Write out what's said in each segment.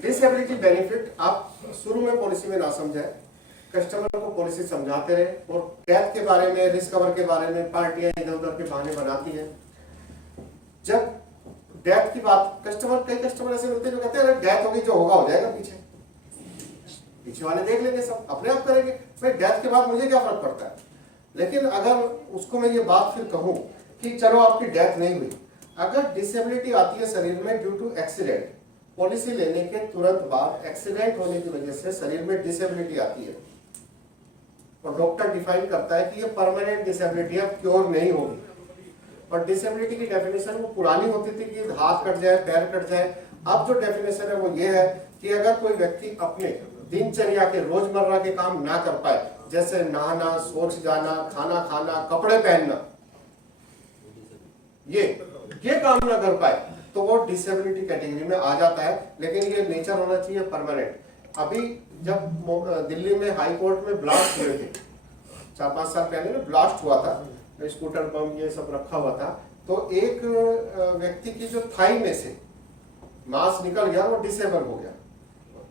Disability benefit आप शुरू में पॉलिसी में ना समझाए, कस्टमर को पॉलिसी समझाते रहे और डेथ के बारे में, रिस्क कवर के बारे में पार्टियां इधर उधर के बहाने बनाती हैं। जब डेथ की बात, कई कस्टमर ऐसे मिलते हैं जो कहते हैं अरे डेथ होगी, जो होगा हो जाएगा, पीछे वाले देख लेंगे, सब अपने आप करेंगे, भाई डेथ के बाद मुझे क्या फर्क पड़ता है। लेकिन अगर उसको मैं ये बात फिर कहूं कि चलो आपकी डेथ नहीं हुई, अगर डिसेबिलिटी आती है शरीर में ड्यू टू एक्सीडेंट, पॉलिसी लेने के तुरंत बाद एक्सीडेंट होने की वजह से शरीर में डिसेबिलिटी आती है और डॉक्टर डिफाइन करता है कि ये परमानेंट डिसेबिलिटी अब क्योर नहीं होगी। और डिसेबिलिटी की डेफिनेशन वो पुरानी होती थी कि हाथ कट जाए, पैर कट जाए। अब जो डेफिनेशन है वो ये है कि अगर कोई व्यक्ति अपने दिनचर्या के रोजमर्रा के काम ना कर पाए, जैसे नहाना, शौच जाना, खाना खाना, कपड़े पहनना, ये काम ना कर पाए तो वो डिसेबिलिटी कैटेगरी में आ जाता है। लेकिन ये नेचर होना चाहिए परमानेंट। अभी जब दिल्ली में हाई कोर्ट में ब्लास्ट हुए थे 4-5 साल पहले में ब्लास्ट हुआ था, स्कूटर बम ये सब रखा हुआ था, तो एक व्यक्ति की जो थाई में से मांस निकल गया, वो डिसेबल हो गया,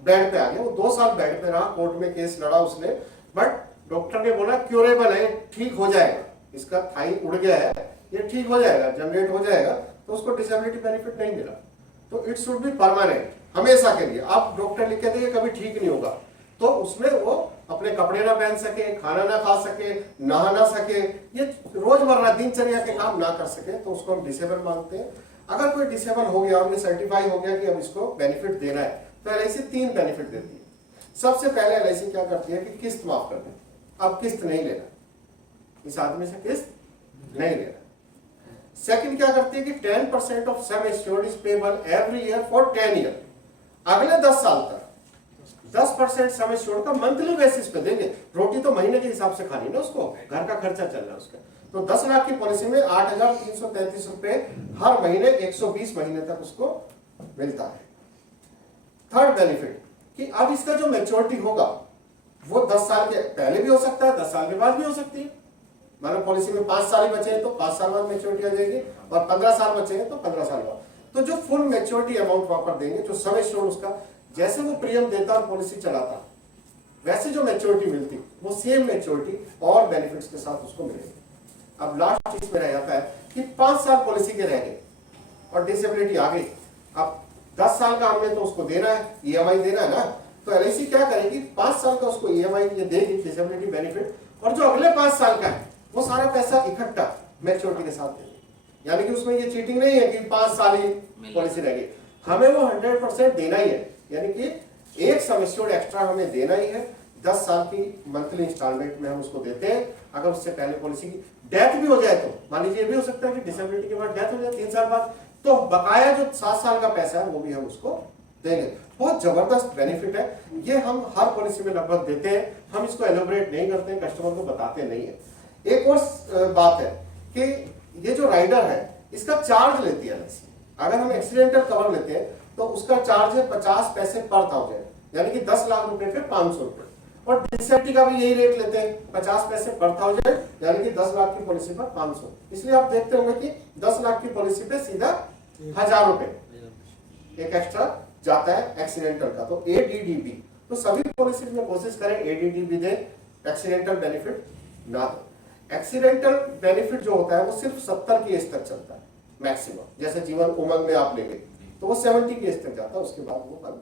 बेड पे आ गया। वो 2 साल बेड पे रहा, कोर्ट में केस लड़ा उसने, बट डॉक्टर ने बोला क्योरेबल है, ठीक हो जाएगा, इसका थाई उड़ गया है, ये ठीक हो जाएगा, जनरेट हो जाएगा। तो उसको डिसेबिलिटी बेनिफिट नहीं मिला। तो इट शुड बी परमानेंट, हमेशा के लिए। आप डॉक्टर लिख के देंगे कभी ठीक नहीं होगा, तो उसमें वो अपने कपड़े ना पहन सके, खाना ना खा सके, नहा ना सके, ये रोजमर्रा दिनचर्या के काम ना कर सके, तो उसको हम डिसेबल मानते हैं। अगर कोई डिसेबल हो गया और सर्टिफाई हो गया कि अब इसको बेनिफिट देना है, तो एलआईसी 3 बेनिफिट देती है। सबसे पहले एलआईसी क्या करती है कि किस्त माफ कर दे। अब किस्त नहीं लेना, इस आदमी से किस्त नहीं लेना। सेकंड क्या करती है कि 10% of sum assured is payable every year for 10 year. अगले 10 साल तक 10% सम एश्योर्ड का मंथली बेसिस पे देंगे। रोटी तो महीने के हिसाब से खानी ना, उसको घर का खर्चा चल रहा है उसका। तो 10 लाख की पॉलिसी में 8,333 रुपए हर महीने 120 महीने तक उसको मिलता है। थर्ड बेनिफिट कि अब इसका जो मैच्योरिटी होगा वो 10 साल के पहले भी हो सकता है, 10 साल के बाद भी हो सकती है। मानो पॉलिसी में 5 साल ही बचे हैं तो 5 साल बाद मैच्योरिटी आ जाएगी, और 15 साल बचे हैं तो 15 साल बाद। तो जो फुल मैच्योरिटी अमाउंट वहां पर देंगे, जो सम एश्योर्ड उसका जैसे वो प्रीमियम देता और पॉलिसी चलाता, वैसे जो मैच्योरिटी मिलती वो सेम मैच्योरिटी और बेनिफिट्स के साथ उसको मिलेगी। अब लास्ट चीज में रह जाता है कि 5 साल पॉलिसी के रह गए और डिसेबिलिटी आ गई। अब 10 साल का हमने तो उसको देना है, ईएमआई देना है ना, तो एलआईसी क्या करेगी, 5 साल का उसको ईएमआई ये देगी डिसेबिलिटी बेनिफिट, और जो अगले 5 साल का है वो सारा पैसा इकट्ठा मैच्योरिटी के साथ देगी। यानी कि उसमें ये चीटिंग नहीं है कि 5 साल ही पॉलिसी रहेगी, हमें वो 100% देना ही है। यानी कि एक सम एश्योर्ड एक्स्ट्रा हमें देना ही है। 10 साल की मंथली इंस्टॉलमेंट में हम उसको देते हैं। अगर उससे पहले पॉलिसी की डेथ भी हो जाए, तो मान लीजिए भी हो सकता है कि डिसेबिलिटी के बाद डेथ हो जाए 3 साल बाद, तो बकाया जो 7 साल का पैसा है वो भी हम उसको देंगे। बहुत जबरदस्त बेनिफिट है ये, हम हर पॉलिसी में लगभग देते हैं। हम इसको एलोबरेट नहीं करते हैं, कस्टमर को बताते नहीं है। एक और बात है कि ये जो राइडर है इसका चार्ज लेती है एलआईसी। अगर हम एक्सीडेंटल कवर लेते हैं तो उसका चार्ज है 50 पैसे पर 1000, यानी कि 10 लाख रुपए पे 500 रुपए। और डिसेबिलिटी का भी यही रेट लेते हैं, 50 पैसे पर 1000, यानी कि 10 लाख की पॉलिसी पर 500। इसलिए आप देखते होंगे कि 10 लाख की पॉलिसी पे सीधा 1000 रुपए एक एक्स्ट्रा जाता है एक्सीडेंटल का। तो एडीडीबी, तो सभी पॉलिसी में कोशिश करें एडीडीबी दें, एक्सीडेंटल बेनिफिट ना दें। एक्सीडेंटल बेनिफिट जो होता है वो सिर्फ 70 की एज तक चलता है मैक्सिमम। जैसे जीवन उमंग में आप लेंगे तो वो 70 की एज तक जाता है, उसके बाद वो बंद।